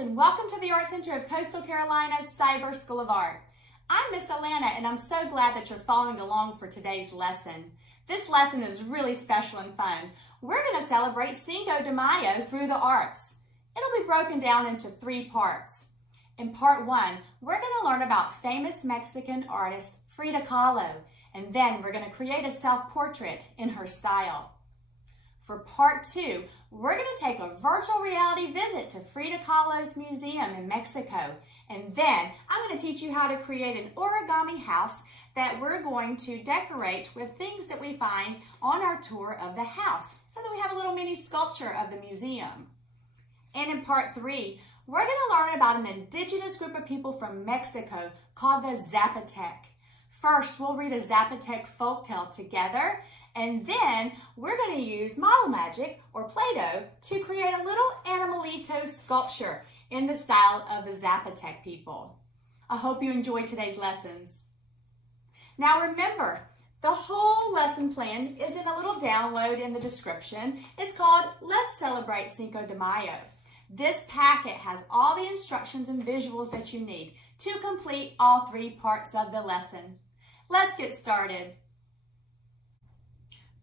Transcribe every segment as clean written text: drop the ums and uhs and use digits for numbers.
and welcome to the Art Center of Coastal Carolina's Cyber School of Art. I'm Miss Alana, and I'm so glad that you're following along for today's lesson. This lesson is really special and fun. We're going to celebrate Cinco de Mayo through the arts. It'll be broken down into 3 parts. In part 1, we're going to learn about famous Mexican artist Frida Kahlo, and then we're going to create a self-portrait in her style. For part 2, we're going to take a virtual reality visit to Frida Kahlo's museum in Mexico. And then I'm going to teach you how to create an origami house that we're going to decorate with things that we find on our tour of the house so that we have a little mini sculpture of the museum. And in part 3, we're going to learn about an indigenous group of people from Mexico called the Zapotec. First, we'll read a Zapotec folktale together, and then we're going to use model magic or Play-Doh to create a little Animalito sculpture in the style of the Zapotec people. I hope you enjoyed today's lessons. Now remember, the whole lesson plan is in a little download in the description. It's called Let's Celebrate Cinco de Mayo. This packet has all the instructions and visuals that you need to complete all 3 parts of the lesson. Let's get started.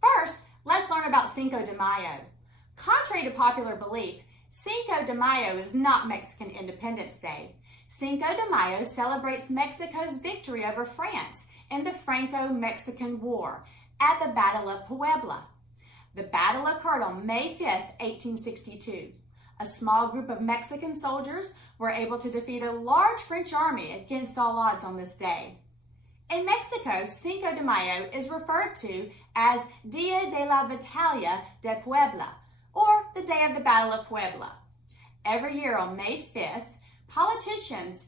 First, let's learn about Cinco de Mayo. Contrary to popular belief, Cinco de Mayo is not Mexican Independence Day. Cinco de Mayo celebrates Mexico's victory over France in the Franco-Mexican War at the Battle of Puebla. The battle occurred on May 5, 1862. A small group of Mexican soldiers were able to defeat a large French army against all odds on this day. In Mexico, Cinco de Mayo is referred to as Dia de la Batalla de Puebla, or the Day of the Battle of Puebla. Every year on May 5th, politicians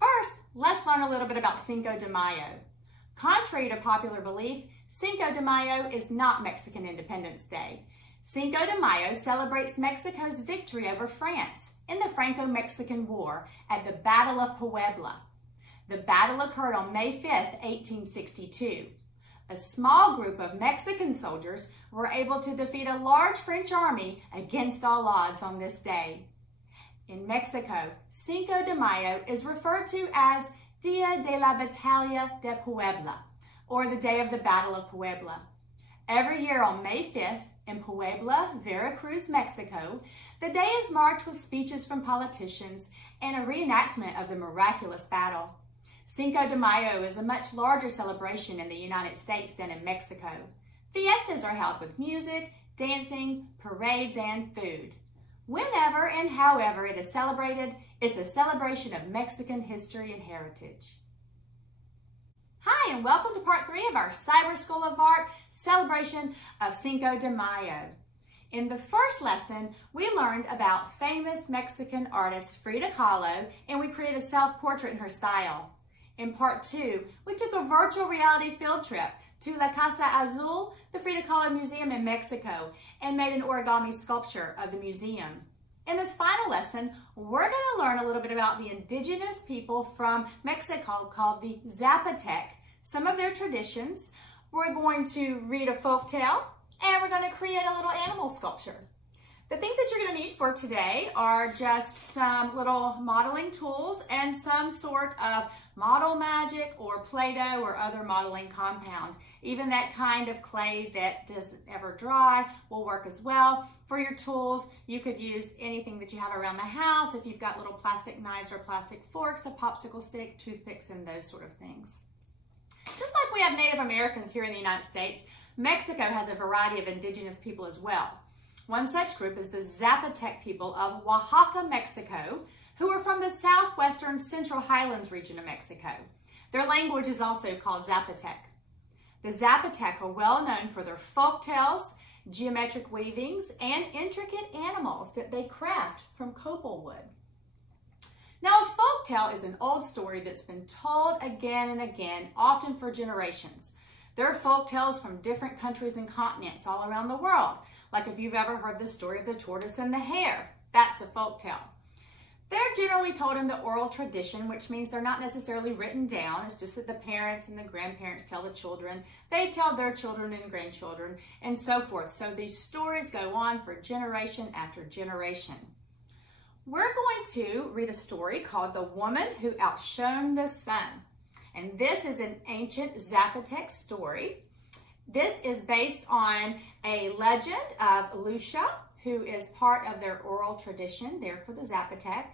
First, let's learn a little bit about Cinco de Mayo. Contrary to popular belief, Cinco de Mayo is not Mexican Independence Day. Cinco de Mayo celebrates Mexico's victory over France in the Franco-Mexican War at the Battle of Puebla. The battle occurred on May 5, 1862. A small group of Mexican soldiers were able to defeat a large French army against all odds on this day. In Mexico, Cinco de Mayo is referred to as Dia de la Batalla de Puebla, or the Day of the Battle of Puebla. Every year on May 5th, in Puebla, Veracruz, Mexico, the day is marked with speeches from politicians and a reenactment of the miraculous battle. Cinco de Mayo is a much larger celebration in the United States than in Mexico. Fiestas are held with music, dancing, parades, and food. Whenever and however it is celebrated, it's a celebration of Mexican history and heritage. Hi, and welcome to part 3 of our Cyber School of Art celebration of Cinco de Mayo. In the first lesson, we learned about famous Mexican artist Frida Kahlo, and we created a self-portrait in her style. In part 2, we took a virtual reality field trip to La Casa Azul, the Frida Kahlo Museum in Mexico, and made an origami sculpture of the museum. In this final lesson, we're going to learn a little bit about the indigenous people from Mexico called the Zapotec, some of their traditions. We're going to read a folk tale, and we're going to create a little animal sculpture. The things that you're going to need for today are just some little modeling tools and some sort of model magic or Play-Doh or other modeling compound. Even that kind of clay that doesn't ever dry will work as well. For your tools, you could use anything that you have around the house. If you've got little plastic knives or plastic forks, a popsicle stick, toothpicks, and those sort of things. Just like we have Native Americans here in the United States, Mexico has a variety of indigenous people as well. One such group is the Zapotec people of Oaxaca, Mexico, who are from the southwestern Central Highlands region of Mexico. Their language is also called Zapotec. The Zapotec are well known for their folk tales, geometric weavings, and intricate animals that they craft from copal wood. Now, a folk tale is an old story that's been told again and again, often for generations. There are folk tales from different countries and continents all around the world. Like if you've ever heard the story of the tortoise and the hare, that's a folk tale. They're generally told in the oral tradition, which means they're not necessarily written down. It's just that the parents and the grandparents tell the children. They tell their children and grandchildren, and so forth. So these stories go on for generation after generation. We're going to read a story called The Woman Who Outshone the Sun. And this is an ancient Zapotec story. This is based on a legend of Lucia, who is part of their oral tradition there for the Zapotec.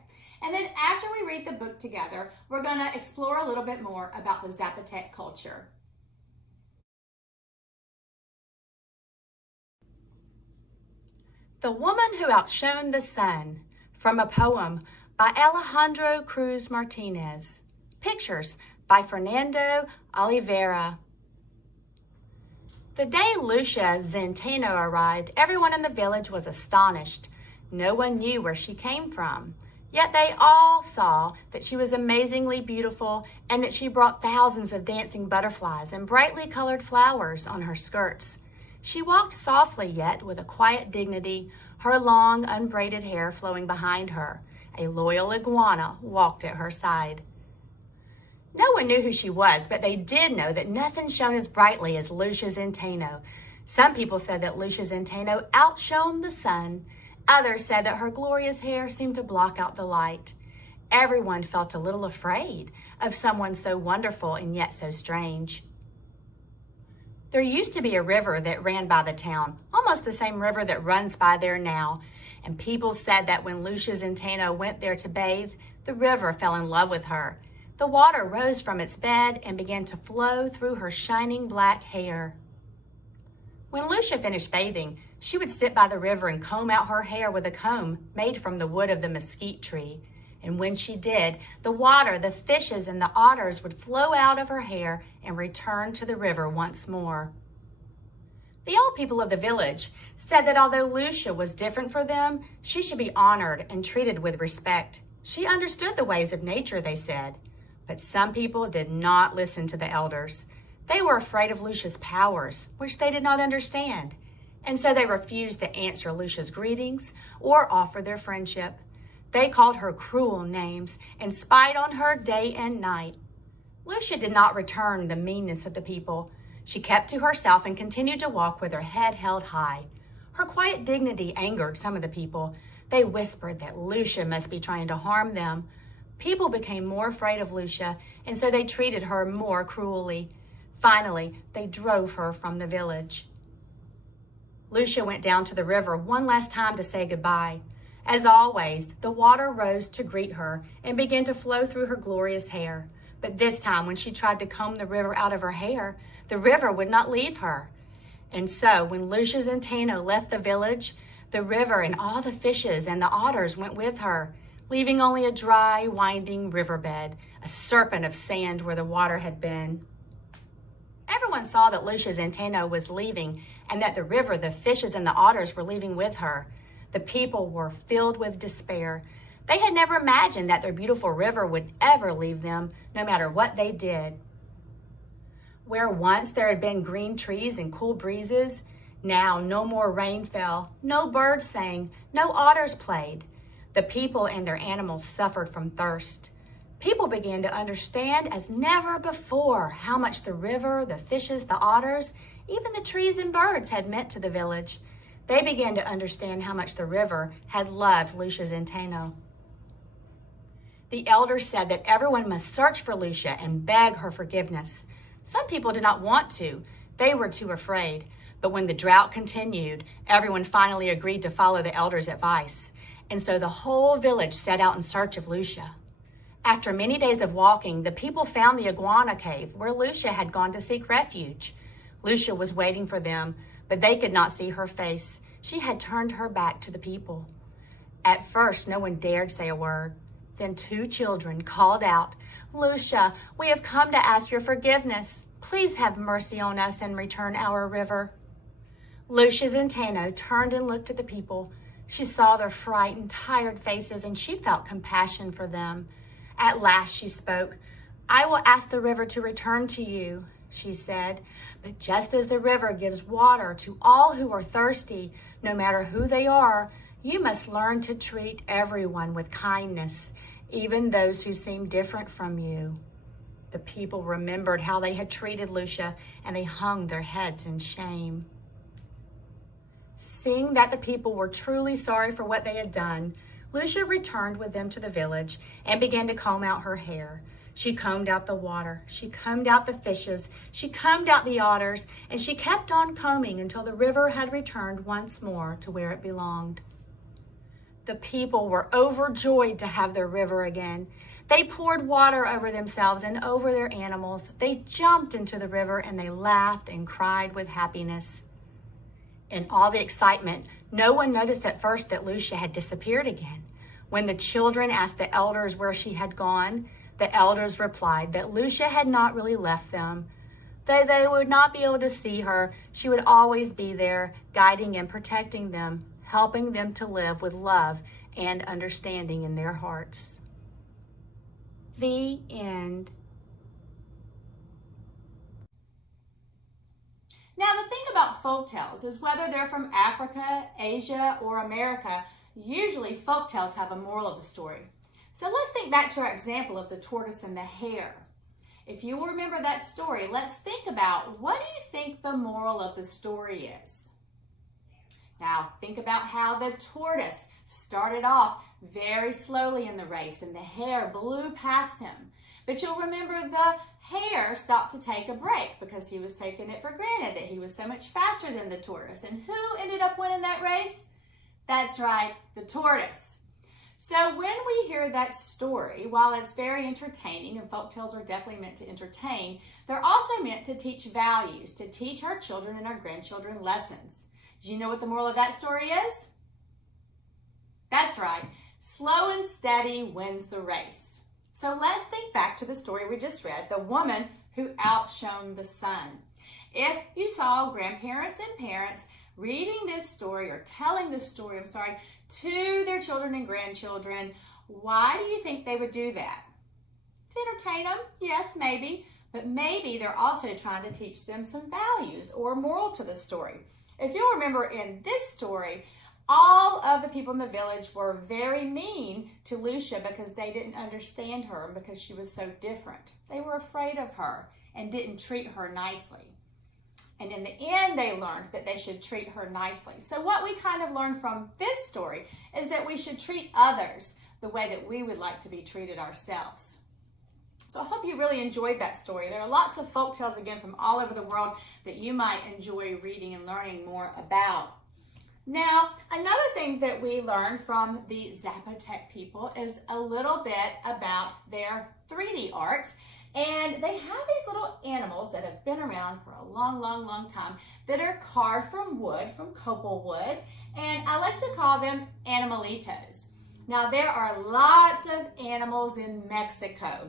And then after we read the book together, we're going to explore a little bit more about the Zapotec culture. The Woman Who Outshone the Sun, from a poem by Alejandro Cruz Martinez. Pictures by Fernando Oliveira. The day Lucia Zenteno arrived, everyone in the village was astonished. No one knew where she came from. Yet they all saw that she was amazingly beautiful and that she brought thousands of dancing butterflies and brightly colored flowers on her skirts. She walked softly yet with a quiet dignity, her long unbraided hair flowing behind her. A loyal iguana walked at her side. No one knew who she was, but they did know that nothing shone as brightly as Lucia Zenteno. Some people said that Lucia Zenteno outshone the sun. Others said that her glorious hair seemed to block out the light. Everyone felt a little afraid of someone so wonderful and yet so strange. There used to be a river that ran by the town, almost the same river that runs by there now, and people said that when Lucia Zenteno went there to bathe, the river fell in love with her. The water rose from its bed and began to flow through her shining black hair. When Lucia finished bathing, she would sit by the river and comb out her hair with a comb made from the wood of the mesquite tree. And when she did, the water, the fishes, and the otters would flow out of her hair and return to the river once more. The old people of the village said that although Lucia was different for them, she should be honored and treated with respect. She understood the ways of nature, they said. But some people did not listen to the elders. They were afraid of Lucia's powers, which they did not understand. And so they refused to answer Lucia's greetings or offer their friendship. They called her cruel names and spied on her day and night. Lucia did not return the meanness of the people. She kept to herself and continued to walk with her head held high. Her quiet dignity angered some of the people. They whispered that Lucia must be trying to harm them. People became more afraid of Lucia, and so they treated her more cruelly. Finally, they drove her from the village. Lucia went down to the river one last time to say goodbye. As always, the water rose to greet her and began to flow through her glorious hair. But this time, when she tried to comb the river out of her hair, the river would not leave her. And so, when Lucia Zenteno left the village, the river and all the fishes and the otters went with her, leaving only a dry, winding riverbed, a serpent of sand where the water had been. Everyone saw that Lucia Zenteno was leaving and that the river, the fishes, and the otters were leaving with her. The people were filled with despair. They had never imagined that their beautiful river would ever leave them, no matter what they did. Where once there had been green trees and cool breezes, now no more rain fell, no birds sang, no otters played. The people and their animals suffered from thirst. People began to understand as never before how much the river, the fishes, the otters, even the trees and birds had meant to the village. They began to understand how much the river had loved Lucia Zenteno. The elders said that everyone must search for Lucia and beg her forgiveness. Some people did not want to. They were too afraid. But when the drought continued, everyone finally agreed to follow the elders' advice. And so the whole village set out in search of Lucia. After many days of walking, the people found the iguana cave where Lucia had gone to seek refuge. Lucia was waiting for them, but they could not see her face. She had turned her back to the people. At first, no one dared say a word. Then 2 children called out, "Lucia, we have come to ask your forgiveness. Please have mercy on us and return our river." Lucia Zenteno turned and looked at the people. She saw their frightened, tired faces, and she felt compassion for them. At last she spoke. "I will ask the river to return to you," she said. "But just as the river gives water to all who are thirsty, no matter who they are, You must learn to treat everyone with kindness, even those who seem different from you." The people remembered how they had treated Lucia, and they hung their heads in shame. Seeing that the people were truly sorry for what they had done, Lucia returned with them to the village and began to comb out her hair. She combed out the water, she combed out the fishes, she combed out the otters, and she kept on combing until the river had returned once more to where it belonged. The people were overjoyed to have their river again. They poured water over themselves and over their animals. They jumped into the river and they laughed and cried with happiness. In all the excitement, no one noticed at first that Lucia had disappeared again. When the children asked the elders where she had gone, the elders replied that Lucia had not really left them. They would not be able to see her. She would always be there, guiding and protecting them, helping them to live with love and understanding in their hearts. The end. Now, the thing about folktales is whether they're from Africa, Asia, or America, usually folktales have a moral of the story. So let's think back to our example of the tortoise and the hare. If you will remember that story, let's think about what do you think the moral of the story is? Now, think about how the tortoise started off very slowly in the race and the hare blew past him. But you'll remember the hare stopped to take a break because he was taking it for granted that he was so much faster than the tortoise. And who ended up winning that race? That's right, the tortoise. So when we hear that story, while it's very entertaining, and folktales are definitely meant to entertain, they're also meant to teach values, to teach our children and our grandchildren lessons. Do you know what the moral of that story is? That's right, slow and steady wins the race. So let's think back to the story we just read, the woman who outshone the sun. If you saw grandparents and parents reading this story or telling this story, to their children and grandchildren, why do you think they would do that? To entertain them? Yes, maybe. But maybe they're also trying to teach them some values or moral to the story. If you'll remember in this story, all of the people in the village were very mean to Lucia because they didn't understand her and because she was so different. They were afraid of her and didn't treat her nicely. And in the end, they learned that they should treat her nicely. So what we kind of learned from this story is that we should treat others the way that we would like to be treated ourselves. So I hope you really enjoyed that story. There are lots of folktales, again, from all over the world that you might enjoy reading and learning more about. Now, another thing that we learned from the Zapotec people is a little bit about their 3D art. And they have these little animals that have been around for a long, long, long time that are carved from wood, from copal wood, and I like to call them Animalitos. Now, there are lots of animals in Mexico.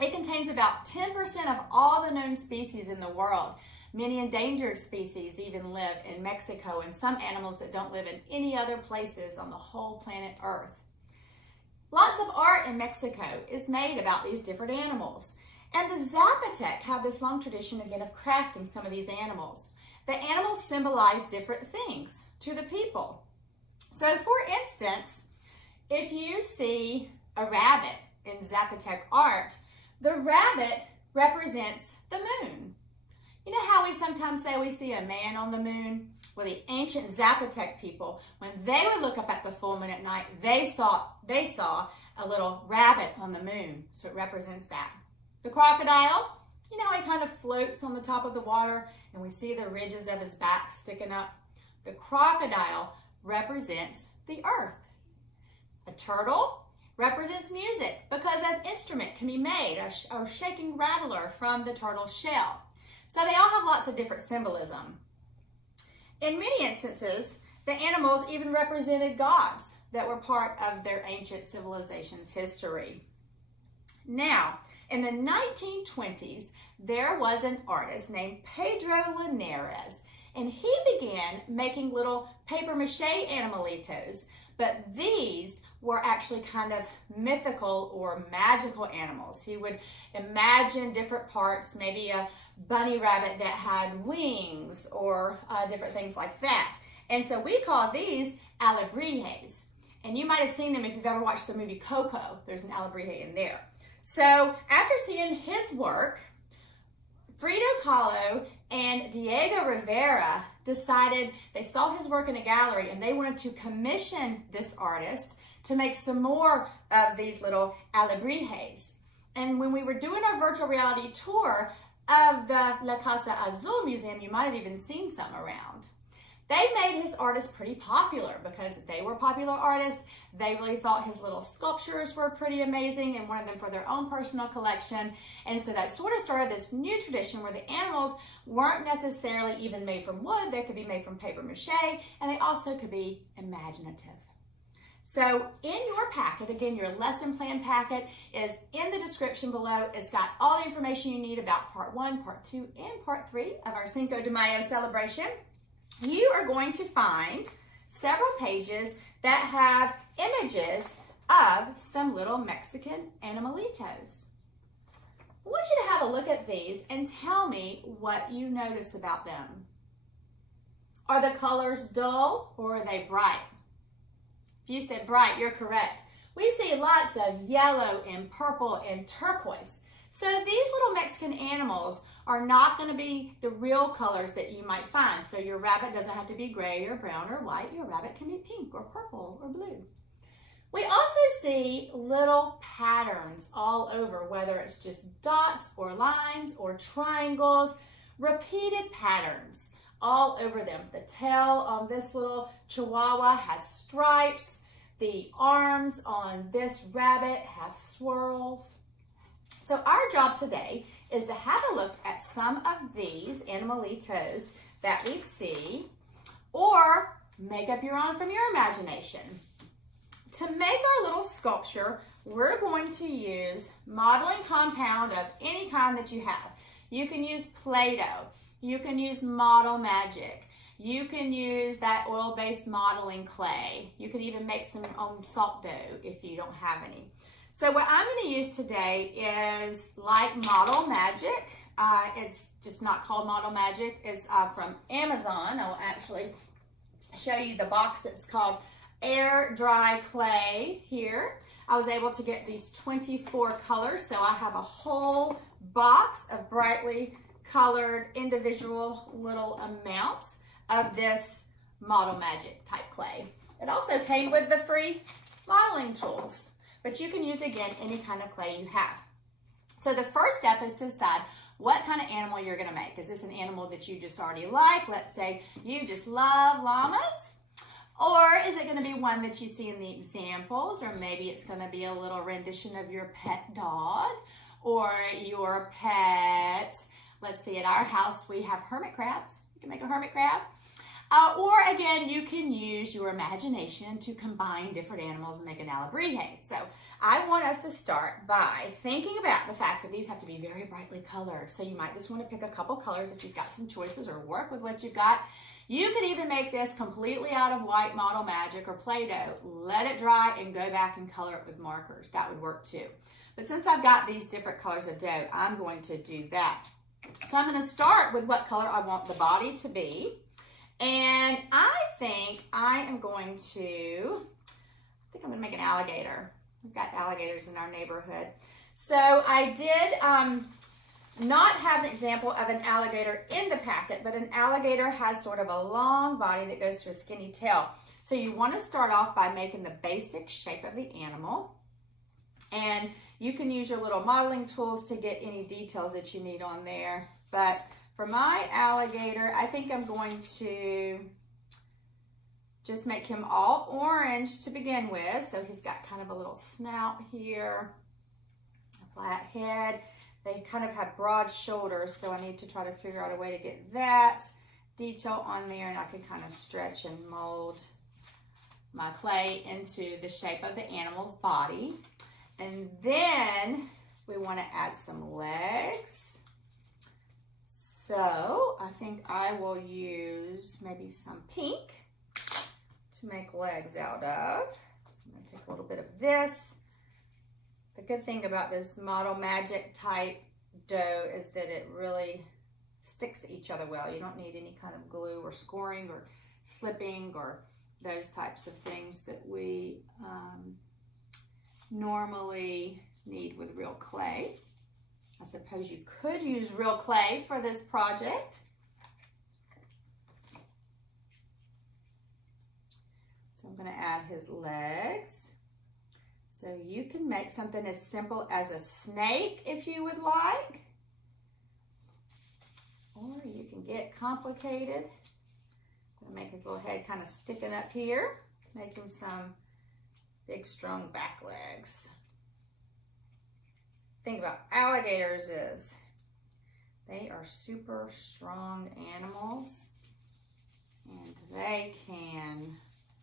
It contains about 10% of all the known species in the world. Many endangered species even live in Mexico, and some animals that don't live in any other places on the whole planet Earth. Lots of art in Mexico is made about these different animals. And the Zapotec have this long tradition, again, of crafting some of these animals. The animals symbolize different things to the people. So, for instance, if you see a rabbit in Zapotec art, the rabbit represents the moon. You know how we sometimes say we see a man on the moon? Well, the ancient Zapotec people, when they would look up at the full moon at night, they saw a little rabbit on the moon. So it represents that. The crocodile, you know how he kind of floats on the top of the water and we see the ridges of his back sticking up? The crocodile represents the earth. A turtle represents music because an instrument can be made, a shaking rattler from the turtle shell. So they all have lots of different symbolism. In many instances, the animals even represented gods that were part of their ancient civilization's history. Now, in the 1920s, there was an artist named Pedro Linares, and he began making little paper mache animalitos, but these were actually kind of mythical or magical animals. He would imagine different parts, maybe a bunny rabbit that had wings or different things like that. And so we call these alebrijes. And you might have seen them if you've ever watched the movie Coco. There's an alebrije in there. So after seeing his work, Frida Kahlo and Diego Rivera decided they saw his work in a gallery and they wanted to commission this artist to make some more of these little alebrijes. And when we were doing our virtual reality tour of the La Casa Azul Museum, you might have even seen some around. They made his artist pretty popular because they were popular artists. They really thought his little sculptures were pretty amazing and wanted them for their own personal collection. And so that sort of started this new tradition where the animals weren't necessarily even made from wood. They could be made from paper mache, and they also could be imaginative. So in your packet, again, your lesson plan packet is in the description below. It's got all the information you need about part 1, part 2, and part 3 of our Cinco de Mayo celebration. You are going to find several pages that have images of some little Mexican animalitos. I want you to have a look at these and tell me what you notice about them. Are the colors dull or are they bright? If you said bright, you're correct. We see lots of yellow and purple and turquoise. So these little Mexican animals are not going to be the real colors that you might find. So your rabbit doesn't have to be gray or brown or white. Your rabbit can be pink or purple or blue. We also see little patterns all over, whether it's just dots or lines or triangles, repeated patterns all over them. The tail on this little chihuahua has stripes. The arms on this rabbit have swirls. So our job today is to have a look at some of these animalitos that we see, or make up your own from your imagination. To make our little sculpture, we're going to use modeling compound of any kind that you have. You can use Play-Doh, you can use Model Magic, you can use that oil-based modeling clay, you can even make some own salt dough if you don't have any. So what I'm going to use today is like Model Magic. It's just not called Model Magic. It's from Amazon. I'll actually show you the box. It's called Air Dry Clay here. I was able to get these 24 colors, so I have a whole box of brightly colored individual little amounts of this Model Magic type clay. It also came with the free modeling tools. But you can use, again, any kind of clay you have. So the first step is to decide what kind of animal you're going to make. Is this an animal that you just already like? Let's say you just love llamas. Or is it going to be one that you see in the examples? Or maybe it's going to be a little rendition of your pet dog or your pet. Let's see, at our house we have hermit crabs. You can make a hermit crab. Or again, you can use your imagination to combine different animals and make an alebrije. So I want us to start by thinking about the fact that these have to be very brightly colored. So you might just want to pick a couple colors if you've got some choices, or work with what you've got. You could even make this completely out of white Model Magic or Play-Doh. Let it dry and go back and color it with markers. That would work too. But since I've got these different colors of dough, I'm going to do that. So I'm going to start with what color I want the body to be. And I think I'm going to make an alligator. We've got alligators in our neighborhood. So I did not have an example of an alligator in the packet, but an alligator has sort of a long body that goes to a skinny tail. So you want to start off by making the basic shape of the animal. And you can use your little modeling tools to get any details that you need on there. But for my alligator, I think I'm going to just make him all orange to begin with. So he's got kind of a little snout here, a flat head. They kind of have broad shoulders, so I need to try to figure out a way to get that detail on there, and I can kind of stretch and mold my clay into the shape of the animal's body. And then we want to add some legs. So I think I will use maybe some pink to make legs out of. So I'm going to take a little bit of this. The good thing about this Model Magic type dough is that it really sticks to each other well. You don't need any kind of glue or scoring or slipping or those types of things that we normally need with real clay. I suppose you could use real clay for this project. So I'm going to add his legs. So you can make something as simple as a snake if you would like. Or you can get complicated. I'm going to make his little head kind of sticking up here. Make him some big strong back legs. Thing about alligators is they are super strong animals and they can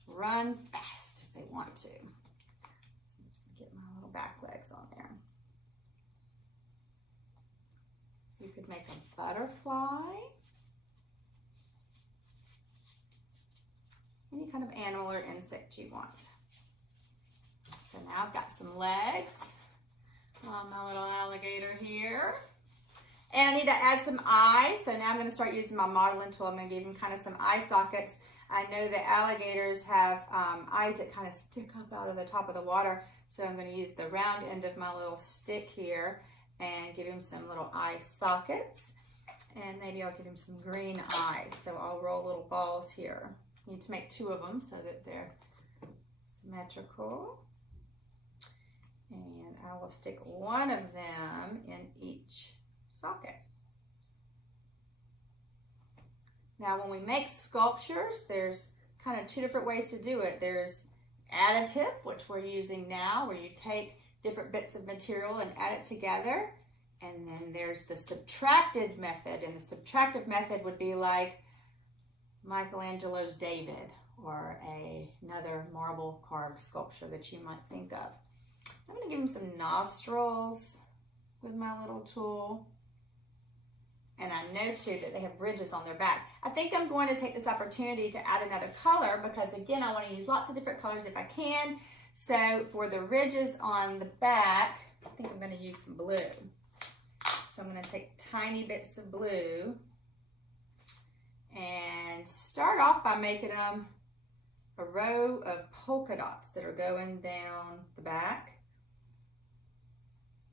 run fast if they want to. So I'm just gonna get my little back legs on there. You could make a butterfly, any kind of animal or insect you want. So now I've got some legs on my little alligator here. And I need to add some eyes. So now I'm going to start using my modeling tool. I'm going to give him kind of some eye sockets. I know that alligators have eyes that kind of stick up out of the top of the water. So I'm going to use the round end of my little stick here and give him some little eye sockets. And maybe I'll give him some green eyes. So I'll roll little balls here. I need to make 2 of them so that they're symmetrical. And I will stick 1 of them in each socket. Now when we make sculptures, there's kind of 2 different ways to do it. There's additive, which we're using now, where you take different bits of material and add it together. And then there's the subtractive method. And the subtractive method would be like Michelangelo's David or another marble carved sculpture that you might think of. I'm going to give him some nostrils with my little tool. And I know too that they have ridges on their back. I think I'm going to take this opportunity to add another color because again, I want to use lots of different colors if I can. So for the ridges on the back, I think I'm going to use some blue. So I'm going to take tiny bits of blue and start off by making them a row of polka dots that are going down the back.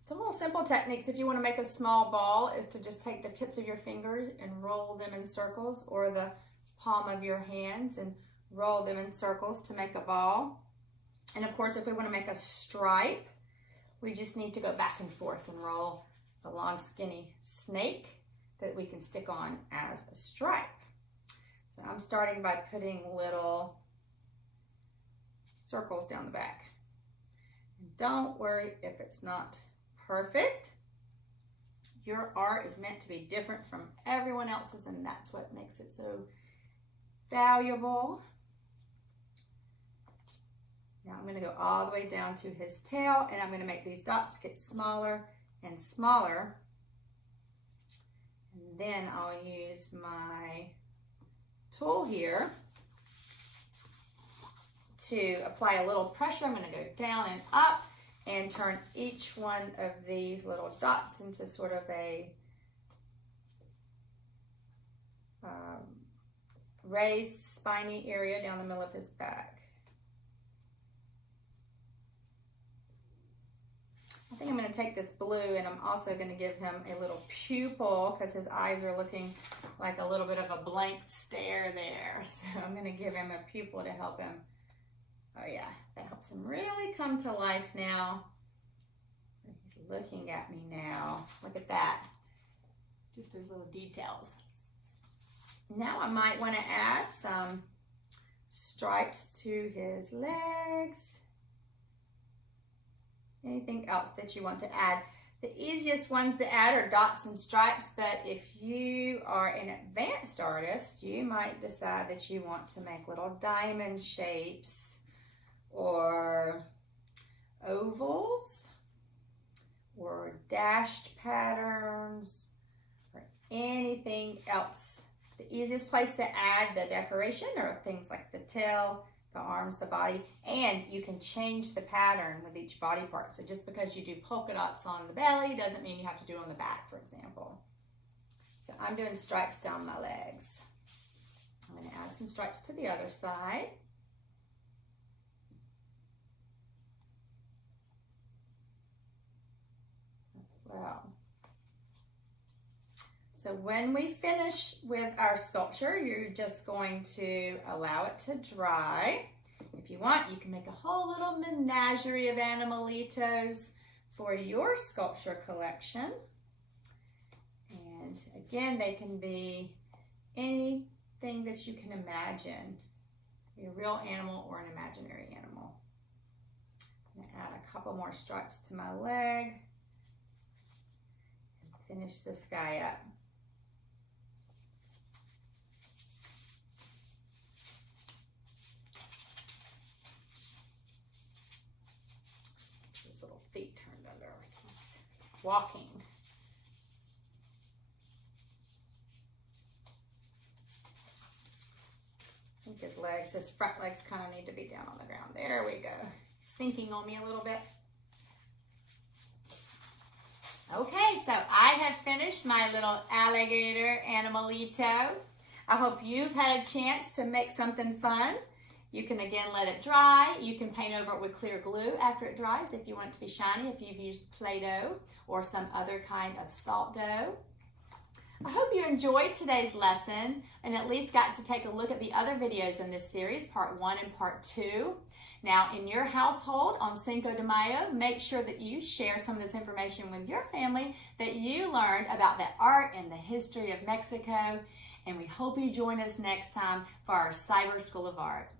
Some little simple techniques if you want to make a small ball is to just take the tips of your fingers and roll them in circles, or the palm of your hands and roll them in circles to make a ball. And of course, if we want to make a stripe, we just need to go back and forth and roll a long skinny snake that we can stick on as a stripe. So I'm starting by putting little circles down the back. And don't worry if it's not perfect. Your art is meant to be different from everyone else's, and that's what makes it so valuable. Now I'm going to go all the way down to his tail, and I'm going to make these dots get smaller and smaller. And then I'll use my tool here to apply a little pressure. I'm going to go down and up and turn each one of these little dots into sort of a raised spiny area down the middle of his back. I think I'm going to take this blue and I'm also going to give him a little pupil because his eyes are looking like a little bit of a blank stare there. So I'm going to give him a pupil to help him. Oh yeah, that helps him really come to life now. He's looking at me now. Look at that. Just those little details. Now I might want to add some stripes to his legs. Anything else that you want to add. The easiest ones to add are dots and stripes, but if you are an advanced artist, you might decide that you want to make little diamond shapes or ovals or dashed patterns or anything else. The easiest place to add the decoration are things like the tail, the arms, the body, and you can change the pattern with each body part. So just because you do polka dots on the belly doesn't mean you have to do it on the back, for example. So I'm doing stripes down my legs. I'm going to add some stripes to the other side. well. So when we finish with our sculpture, you're just going to allow it to dry. If you want, you can make a whole little menagerie of Animalitos for your sculpture collection. And again, they can be anything that you can imagine. Be a real animal or an imaginary animal. I'm gonna add a couple more stripes to my leg and finish this guy up. His little feet turned under like he's walking. I think his legs, his front legs kind of need to be down on the ground. There we go. Sinking on me a little bit. Okay, so I have finished my little alligator Animalito. I hope you've had a chance to make something fun. You can again let it dry. You can paint over it with clear glue after it dries if you want it to be shiny, if you've used Play-Doh or some other kind of salt dough. I hope you enjoyed today's lesson and at least got to take a look at the other videos in this series, part 1 and part 2. Now, in your household on Cinco de Mayo, make sure that you share some of this information with your family that you learned about the art and the history of Mexico. And we hope you join us next time for our Cyber School of Art.